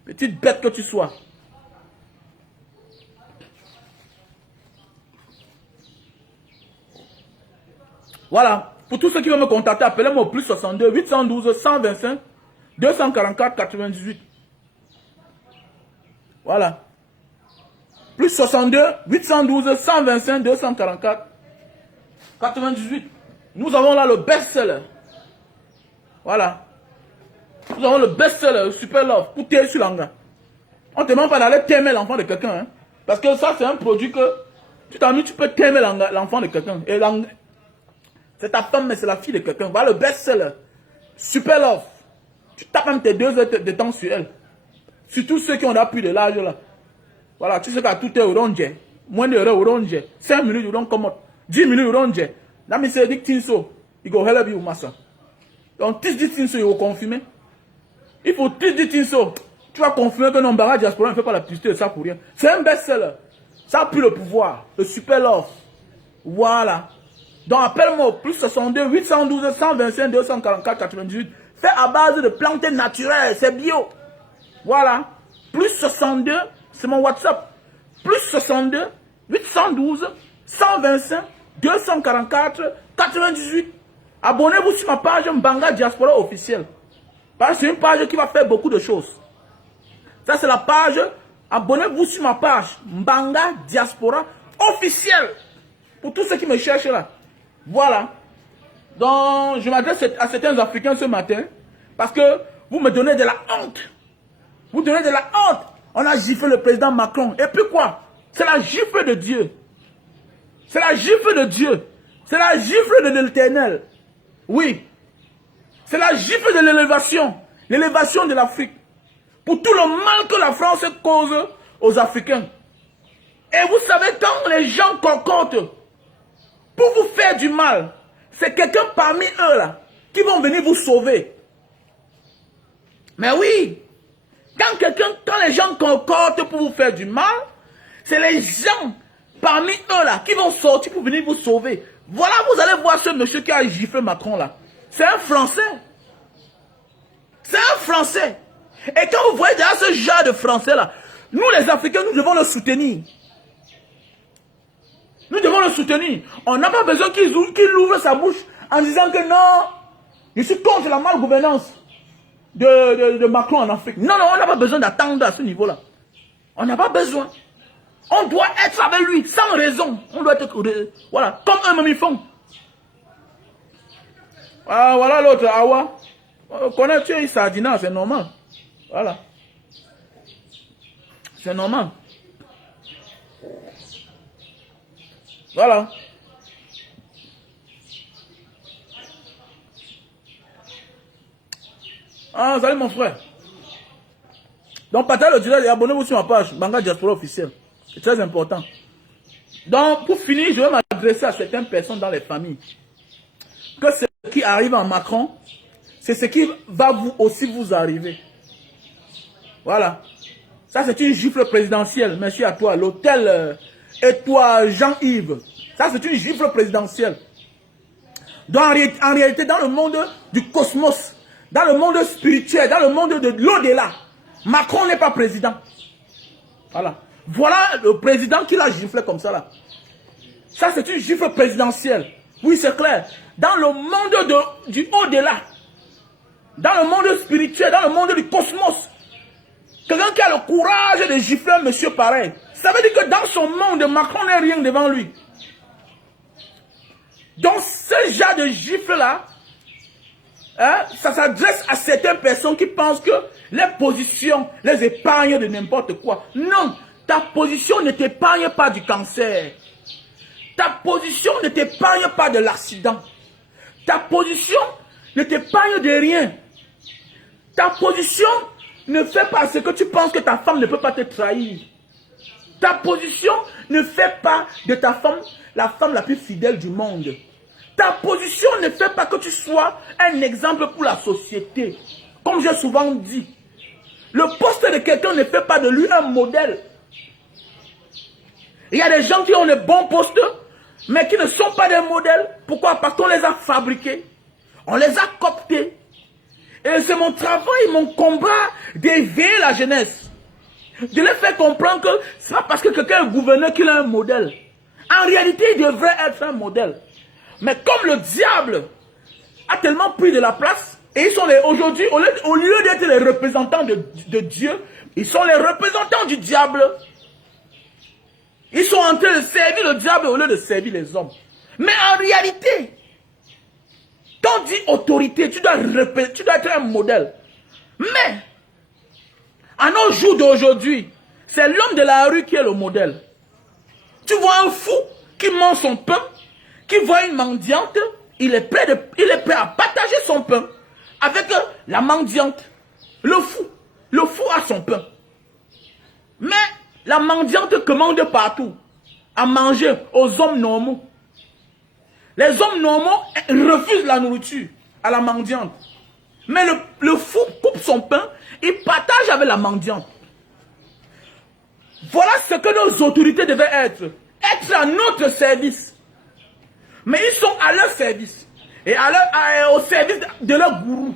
Petite bête que tu sois. Voilà. Pour tous ceux qui veulent me contacter, appelez-moi au plus 62 812 125 244 98. Voilà. Plus 62 812 125 244 98. Nous avons là le best-seller. Voilà. Nous avons le best-seller, Super Love, pour tirer sur l'engrais. On ne te demande pas d'aller t'aimer l'enfant de quelqu'un. Hein? Parce que ça, c'est un produit que tu t'as mis, tu peux t'aimer l'enfant de quelqu'un. Et c'est ta femme, mais c'est la fille de quelqu'un. Voilà le best-seller. Super Love. Tu tapes même tes 2 heures de temps sur elle. Surtout ceux qui ont appris de l'âge là. Voilà, tu sais qu'à tout est orange. Moins de heures orange. 5 minutes, you don't come out. 10 minutes orange. That means say, think so. You go help you, master. Donc, teach this thing so, il faut confirmer. Il faut teach this thing so. Tu vas confirmer que non, Barra Diaspora ne fait pas la publicité de ça pour rien. C'est un best-seller. Ça a pris le pouvoir. Le Super Love. Voilà. Donc, appelle-moi au plus 62 812 125 244 98. Fait à base de plantes naturelles. C'est bio. Voilà. Plus 62, c'est mon WhatsApp. Plus 62 812 125 244 98. Abonnez-vous sur ma page Mbanga Diaspora officielle. Parce que c'est une page qui va faire beaucoup de choses. Ça, c'est la page. Abonnez-vous sur ma page Mbanga Diaspora officielle. Pour tous ceux qui me cherchent là. Voilà. Donc, je m'adresse à certains Africains ce matin. Parce que vous me donnez de la honte. Vous donnez de la honte. On a giflé le président Macron. Et puis quoi? C'est la gifle de Dieu. C'est la gifle de Dieu. C'est la gifle de l'Éternel. Oui. C'est la gifle de l'élévation. L'élévation de l'Afrique. Pour tout le mal que la France cause aux Africains. Et vous savez, quand les gens concordent pour vous faire du mal, c'est quelqu'un parmi eux là qui vont venir vous sauver. Mais oui. Quand les gens concordent pour vous faire du mal, c'est les gens parmi eux là qui vont sortir pour venir vous sauver. Voilà, vous allez voir ce monsieur qui a giflé Macron là. C'est un Français. C'est un Français. Et quand vous voyez déjà ce genre de Français là, nous les Africains, nous devons le soutenir. Nous devons le soutenir. On n'a pas besoin qu'il ouvre sa bouche en disant que non, je suis contre la malgouvernance de Macron en Afrique. Non, non, on n'a pas besoin d'attendre à ce niveau-là. On n'a pas besoin. On doit être avec lui, sans raison. On doit être, voilà, comme eux-mêmes ils font. Ah, voilà l'autre, Awa. Connaître tu es Sardina, c'est normal. Voilà. C'est normal. Voilà. Ah, salut mon frère. Donc, partagez le direct et abonnez-vous sur ma page, Banga Diaspora officiel. C'est très important. Donc, pour finir, je vais m'adresser à certaines personnes dans les familles. Que ce qui arrive en Macron, c'est ce qui va aussi vous arriver. Voilà. Ça, c'est une gifle présidentielle. Merci à toi. L'hôtel et toi, Jean-Yves. Ça, c'est une gifle présidentielle. Donc, en réalité, dans le monde du cosmos, dans le monde spirituel, dans le monde de l'au-delà, Macron n'est pas président. Voilà. Voilà le président qui l'a giflé comme ça là. Ça, c'est une gifle présidentielle. Oui, c'est clair. Dans le monde du au-delà, dans le monde spirituel, dans le monde du cosmos, quelqu'un qui a le courage de gifler un monsieur pareil, ça veut dire que dans son monde, Macron n'est rien devant lui. Donc, ce genre de gifle-là, hein, ça s'adresse à certaines personnes qui pensent que les positions les épargnent de n'importe quoi. Non, ta position ne t'épargne pas du cancer. Ta position ne t'épargne pas de l'accident. Ta position ne t'épargne de rien. Ta position ne fait pas ce que tu penses que ta femme ne peut pas te trahir. Ta position ne fait pas de ta femme la femme la plus fidèle du monde. Ta position ne fait pas que tu sois un exemple pour la société. Comme j'ai souvent dit, le poste de quelqu'un ne fait pas de lui un modèle. Il y a des gens qui ont de bons postes, mais qui ne sont pas des modèles. Pourquoi? Parce qu'on les a fabriqués. On les a cooptés. Et c'est mon travail, mon combat d'éveiller la jeunesse. De les faire comprendre que ce n'est pas parce que quelqu'un est gouverneur qu'il a un modèle. En réalité, il devrait être un modèle. Mais comme le diable a tellement pris de la place, et ils sont aujourd'hui, au lieu d'être les représentants de Dieu, ils sont les représentants du diable. Ils sont en train de servir le diable au lieu de servir les hommes. Mais en réalité, quand on dit autorité, tu dois être un modèle. Mais, à nos jours d'aujourd'hui, c'est l'homme de la rue qui est le modèle. Tu vois un fou qui mange son pain, qui voit une mendiante, il est prêt à partager son pain avec la mendiante. Le fou a son pain. Mais la mendiante commande partout à manger aux hommes normaux. Les hommes normaux refusent la nourriture à la mendiante. Mais le fou coupe son pain, il partage avec la mendiante. Voilà ce que nos autorités devaient être. Être à notre service. Mais ils sont à leur service. Et au service de leur gourou.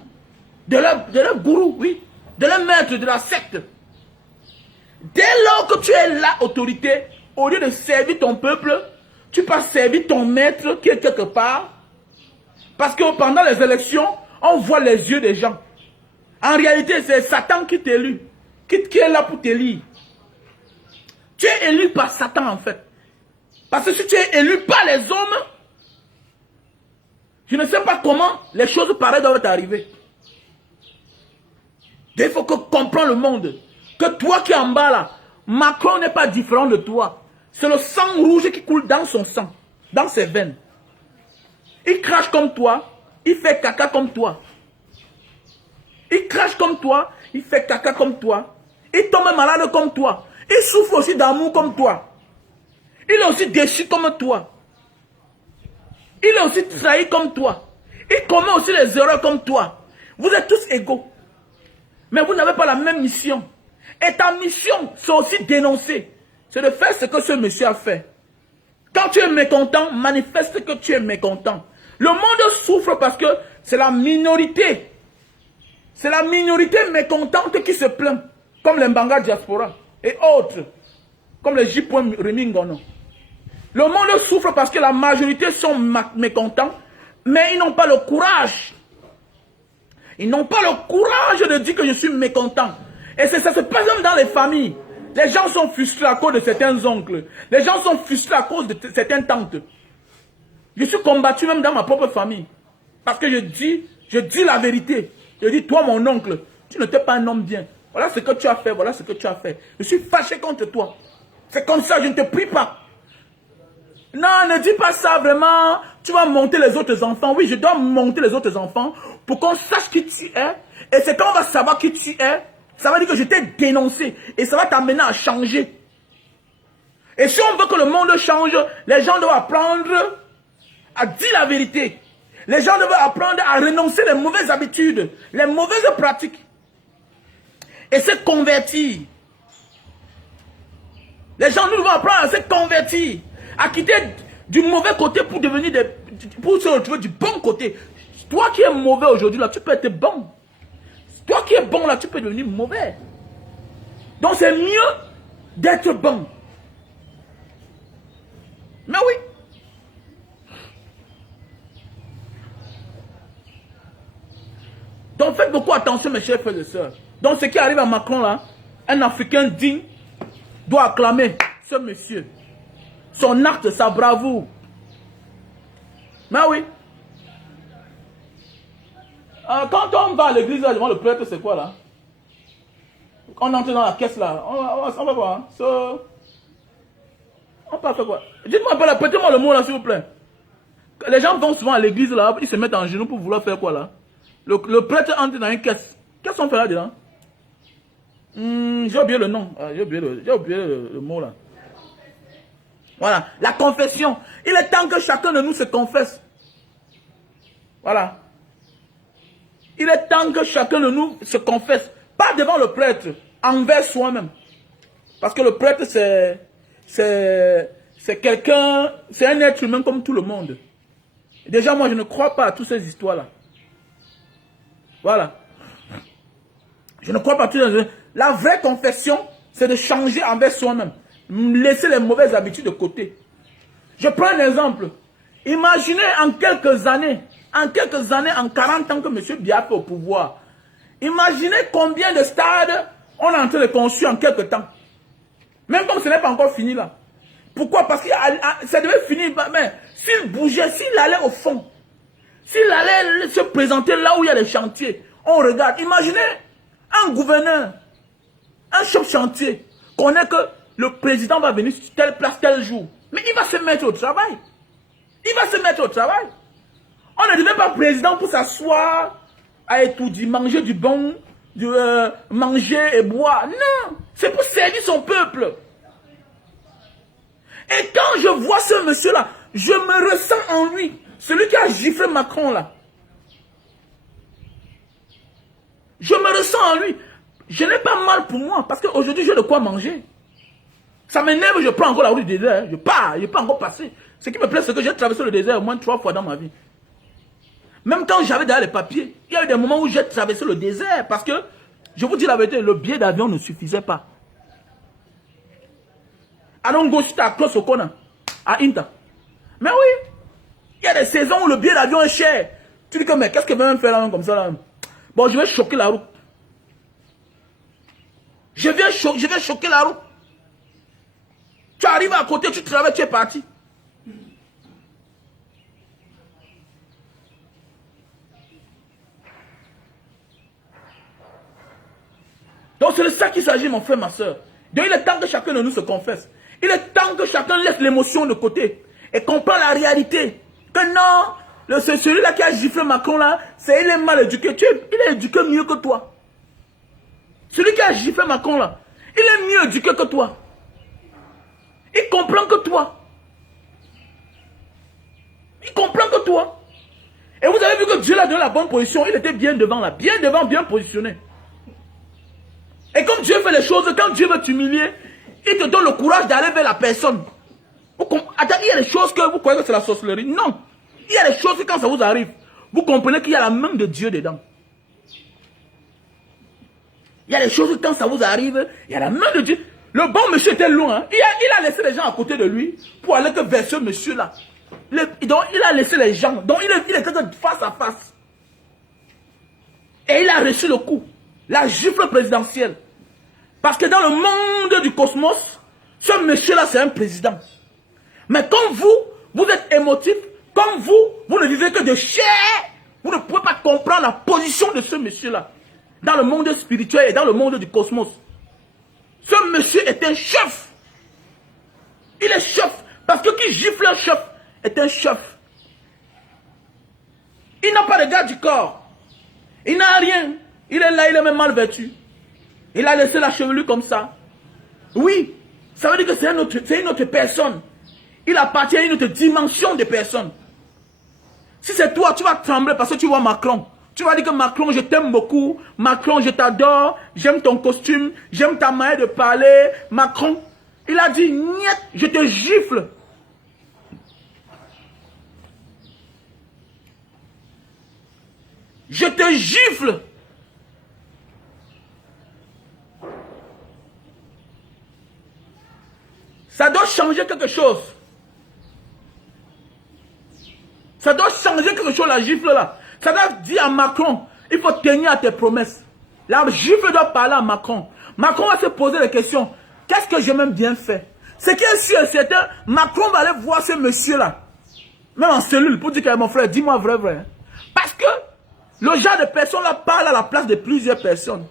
De leur gourou, oui. De leur maître, de la secte. Dès lors que tu es là, autorité, au lieu de servir ton peuple, tu peux servir ton maître qui est quelque part. Parce que pendant les élections, on voit les yeux des gens. En réalité, c'est Satan qui t'élit. Qui est là pour t'élire. Tu es élu par Satan en fait. Parce que si tu es élu par les hommes, je ne sais pas comment les choses pareilles doivent arriver. Il faut que comprenne le monde. Que toi qui es en bas là, Macron n'est pas différent de toi. C'est le sang rouge qui coule dans son sang, dans ses veines. Il crache comme toi, il fait caca comme toi. Il crache comme toi, il fait caca comme toi. Il tombe malade comme toi. Il souffre aussi d'amour comme toi. Il est aussi déçu comme toi. Il est aussi trahi comme toi. Il commet aussi les erreurs comme toi. Vous êtes tous égaux. Mais vous n'avez pas la même mission. Et ta mission, c'est aussi dénoncer. C'est de faire ce que ce monsieur a fait. Quand tu es mécontent, manifeste que tu es mécontent. Le monde souffre parce que c'est la minorité. C'est la minorité mécontente qui se plaint. Comme les Banga Diaspora et autres. Comme les J. Remingono. Le monde souffre parce que la majorité sont mécontents. Mais ils n'ont pas le courage. Ils n'ont pas le courage de dire que je suis mécontent. Et ça se passe même dans les familles. Les gens sont frustrés à cause de certains oncles. Les gens sont frustrés à cause de certaines tantes. Je suis combattu même dans ma propre famille. Parce que je dis la vérité. Je dis, toi mon oncle, tu n'étais pas un homme bien. Voilà ce que tu as fait, voilà ce que tu as fait. Je suis fâché contre toi. C'est comme ça, je ne te prie pas. Non, ne dis pas ça vraiment. Tu vas monter les autres enfants. Oui, je dois monter les autres enfants pour qu'on sache qui tu es Et c'est quand on va savoir qui tu es, ça va dire que je t'ai dénoncé. Et ça va t'amener à changer. Et si on veut que le monde change, les gens doivent apprendre à dire la vérité. Les gens doivent apprendre à renoncer les mauvaises habitudes, les mauvaises pratiques. Et se convertir. Les gens, nous devons apprendre à se convertir, à quitter du mauvais côté pour devenir pour se retrouver du bon côté. Toi qui es mauvais aujourd'hui, là, tu peux être bon. Toi qui es bon, là, tu peux devenir mauvais. Donc c'est mieux d'être bon. Mais oui. Donc faites beaucoup attention, mes chers frères et sœurs. Donc ce qui arrive à Macron là, un Africain digne doit acclamer ce monsieur. Son acte, sa bravoure. Mais oui. Quand on va à l'église devant le prêtre, c'est quoi là? On entre dans la caisse là. On va voir. Hein. So, on va faire quoi? Dites-moi, répétez-moi le mot là s'il vous plaît. Les gens vont souvent à l'église là, ils se mettent en genoux pour vouloir faire quoi là? Le prêtre entre dans une caisse. Qu'est-ce qu'on fait là dedans? J'ai oublié le nom. J'ai oublié le mot là. Voilà. La confession. Il est temps que chacun de nous se confesse. Voilà. Il est temps que chacun de nous se confesse. Pas devant le prêtre. Envers soi-même. Parce que le prêtre c'est quelqu'un. C'est un être humain comme tout le monde. Déjà moi je ne crois pas à toutes ces histoires là. Voilà. Je ne crois pas à toutes ces histoires. La vraie confession, c'est de changer envers soi-même. Laisser les mauvaises habitudes de côté. Je prends un exemple. Imaginez en quelques années, en 40 ans que M. Biya est au pouvoir. Imaginez combien de stades on est en train de construire en quelques temps. Même comme ce n'est pas encore fini là. Pourquoi? Parce que ça devait finir. Mais s'il bougeait, s'il allait au fond, s'il allait se présenter là où il y a des chantiers, on regarde. Imaginez un gouverneur, un chef chantier, connaît que le président va venir sur telle place, tel jour. Mais il va se mettre au travail. Il va se mettre au travail. On ne devient pas président pour s'asseoir, à étudier, manger du bon, manger et boire. Non, c'est pour servir son peuple. Et quand je vois ce monsieur-là, je me ressens en lui. Celui qui a giflé Macron là. Je me ressens en lui. Je n'ai pas mal pour moi parce qu'aujourd'hui j'ai de quoi manger. Ça m'énerve, je prends encore la route du désert. Je pars, je peux encore passer. Ce qui me plaît, c'est que j'ai traversé le désert au moins 3 fois dans ma vie. Même quand j'avais derrière les papiers, il y a eu des moments où j'ai traversé le désert parce que, je vous dis la vérité, le billet d'avion ne suffisait pas. Allons go à Klosokona, à Inta. Mais oui, il y a des saisons où le billet d'avion est cher. Tu dis que, mais qu'est-ce que je vais faire là, comme ça là? Bon, je vais choquer la route. Je vais choquer la route. Tu arrives à côté, tu travailles, tu es parti. Donc c'est de ça qu'il s'agit, mon frère, ma soeur. Donc il est temps que chacun de nous se confesse. Il est temps que chacun laisse l'émotion de côté et comprend la réalité. Que non, celui-là qui a giflé Macron là, il est mal éduqué. Il est éduqué mieux que toi. Celui qui a giflé Macron là, il est mieux éduqué que toi. Il comprend que toi. Il comprend que toi. Et vous avez vu que Dieu l'a donné la bonne position. Il était bien devant là. Bien devant, bien positionné. Et comme Dieu fait les choses, quand Dieu veut t'humilier, il te donne le courage d'aller vers la personne. Attends, il y a des choses que vous croyez que c'est la sorcellerie. Non. Il y a des choses que quand ça vous arrive, vous comprenez qu'il y a la main de Dieu dedans. Il y a des choses que quand ça vous arrive, il y a la main de Dieu. Le bon monsieur était loin. Hein. Il a laissé les gens à côté de lui pour aller que vers ce monsieur-là. Donc il a laissé les gens. Donc il était face à face. Et il a reçu le coup. La gifle présidentielle. Parce que dans le monde du cosmos, ce monsieur-là, c'est un président. Mais comme vous êtes émotif, comme vous ne vivez que de chair, vous ne pouvez pas comprendre la position de ce monsieur-là. Dans le monde spirituel et dans le monde du cosmos. Ce monsieur est un chef. Il est chef. Parce que qui gifle un chef est un chef. Il n'a pas de garde du corps. Il n'a rien. Il est là, il est même mal vêtu. Il a laissé la chevelure comme ça. Oui, ça veut dire que c'est une autre personne. Il appartient à une autre dimension de personne. Si c'est toi, tu vas trembler parce que tu vois Macron. Tu vas dire que Macron, je t'aime beaucoup. Macron, je t'adore. J'aime ton costume. J'aime ta manière de parler. Macron, il a dit, niet, je te gifle. Je te gifle. Ça doit changer quelque chose. Ça doit changer quelque chose, la gifle là. Ça doit dire à Macron, il faut tenir à tes promesses. La gifle doit parler à Macron. Macron va se poser la question, qu'est-ce que j'ai même bien fait? Ce qui est sûr et certain, Macron va aller voir ce monsieur-là. Même en cellule, pour dire que mon frère, dis-moi vrai. Parce que le genre de personne là parle à la place de plusieurs personnes.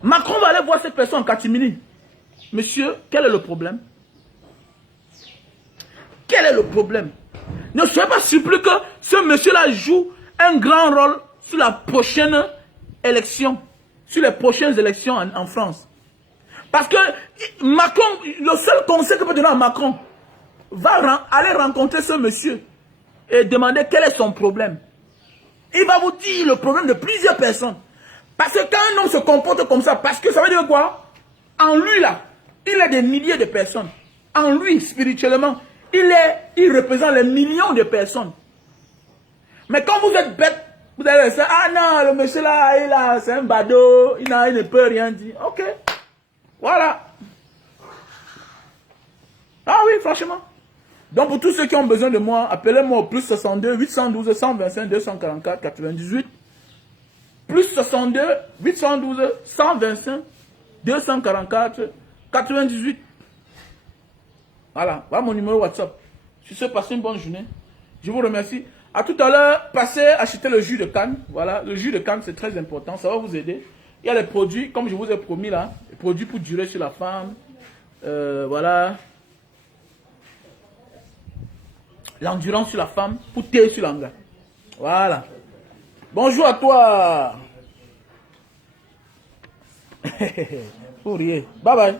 Macron va aller voir cette personne en catimini. Monsieur, quel est le problème? Quel est le problème? Ne soyez pas surpris que ce monsieur-là joue un grand rôle sur la prochaine élection, sur les prochaines élections en France. Parce que Macron, le seul conseil que peut donner à Macron, va aller rencontrer ce monsieur et demander quel est son problème. Il va vous dire le problème de plusieurs personnes. Parce que quand un homme se comporte comme ça, parce que ça veut dire quoi? En lui là, il a des milliers de personnes. En lui, spirituellement, il représente les millions de personnes. Mais quand vous êtes bête, vous allez dire, ah non, le monsieur là, c'est un badaud, il ne peut rien dire. Ok, voilà. Ah oui, franchement. Donc pour tous ceux qui ont besoin de moi, appelez-moi au plus 62 812 125 244 98. Plus 62 812 125 244 98. Voilà mon numéro WhatsApp. Je vous souhaite passer une bonne journée. Je vous remercie. À tout à l'heure, passez acheter le jus de canne. Voilà, le jus de canne, c'est très important. Ça va vous aider. Il y a les produits, comme je vous ai promis là, les produits pour durer sur la femme. Voilà. L'endurance sur la femme, pour thé sur l'engrais. Voilà. Bonjour à toi. Pour rien. Bye bye.